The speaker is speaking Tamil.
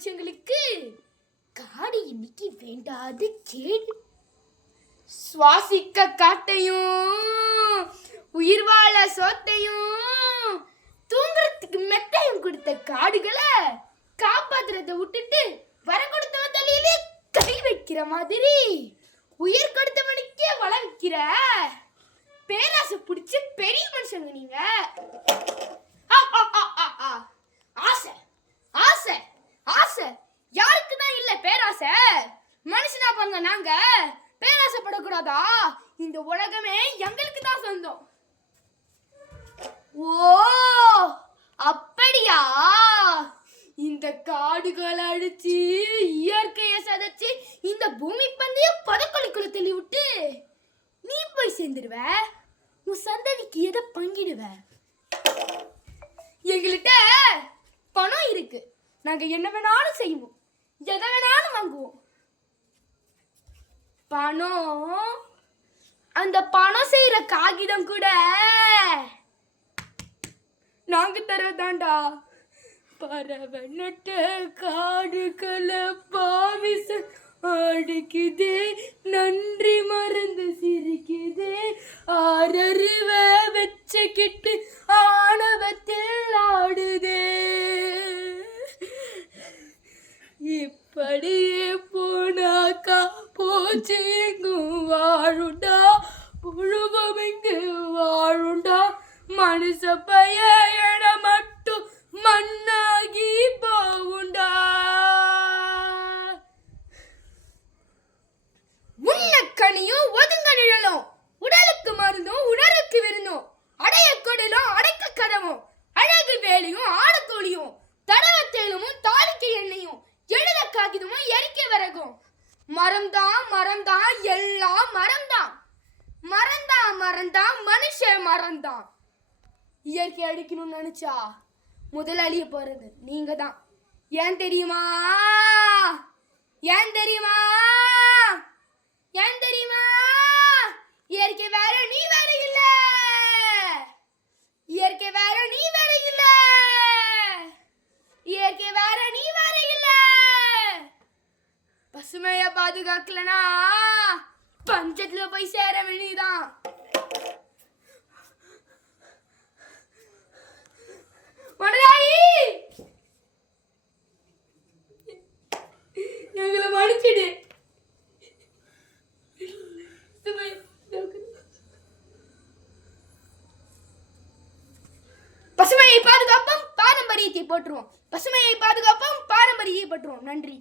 மனுஷங்களுக்கு காடு இன்னைக்கு வேண்டாத கேடு. சுவாசிக்க காட்டையும் உயிர் வாழ சோத்தையும் தூங்குறதுக்கு மெத்தையும் கொடுத்த காடுகளை காப்பாத்துறத விட்டுட்டு வர கொடுத்தவன் தலையிலே கை வைக்கிற மாதிரி உயிர் கொடுத்தவனுக்கே வள வைக்கிற பேராசை பிடிச்ச பெரிய மனுஷங்க நீங்க. ஆசை ஆசை ஆசை யாருக்குதான் இல்ல பேராசை? மனுஷனா பண்ண நாங்க பேராசைப்படக்கூடாதா? இந்த உலகமே எங்களுக்கு தான் சொந்தம். ஓ அப்படியா? இந்த காடுகளை அடிச்சு இயற்கையை சதைச்சு இந்த பூமி பந்தைய பதக்கொலைக்குள்ள தள்ளி விட்டு நீ போய் சேர்ந்துருவ. உன் சந்ததிக்கு எதை பங்கிடுவ? எங்கள்கிட்ட பணம் இருக்கு, நாங்க என்ன வேணாலும் செய்வோம், எதை வேணாலும் வாங்குவோம். பணம், அந்த பணம் செய்யற காகிதம் கூட நாங்க தரதாண்டா. பறவை நட்ட காடுகளை பாவிச அடிக்குதே, நன்றி மறந்து சிரிக்குதே, ஆரறிவ வச்சுக்கிட்டு ஆணவத்தில் ஆடுதே. இப்படியே போனாக்கா போச்சு எங்கும் வாழுண்டா, புழுவம் இங்கு வாழுண்டா, மனுஷ பைய இடம் மட்டும் மண்ணாகி போவுண்டா. உண்ணக்கனியும் ஒதுங்க நிழலும், உடலுக்கு மருந்தும் உணருக்கு விருந்தும், அடைய கொடலும் அடைக்க கதவும், அழகு வேலையும் ஆடத்தோழியும், தடவத்தேலும் தாளிக்க எண்ணெயும், எழுத காகிதமும் எரிக்க விறகும். மரம்தான் மரம்தான் எல்லாம் மரம்தான், மரம்தான் மரம்தான் மனுஷ மரம்தான். இயற்கை அழிக்கணும்னு நினைச்சா முதல்ல அழிய போறது நீங்க தான். ஏன் தெரியுமா? ஏன் தெரியுமா? ஏன் தெரியுமா? இயற்கை வேற நீ வேற இல்ல, இயற்கை வேற நீ வேற இல்ல, இயற்கை வேற நீ வேற இல்ல. பசுமைய பாதுகாக்கலனா பஞ்சத்துல போய் சேர வேண்டியதான். எங்களை மன்னிச்சிடு. பசுமையை பாதுகாப்போம், பாரம்பரியத்தை போற்றுவோம். பசுமையை பாதுகாப்போம், பாரம்பரியத்தை போற்றுவோம். நன்றி.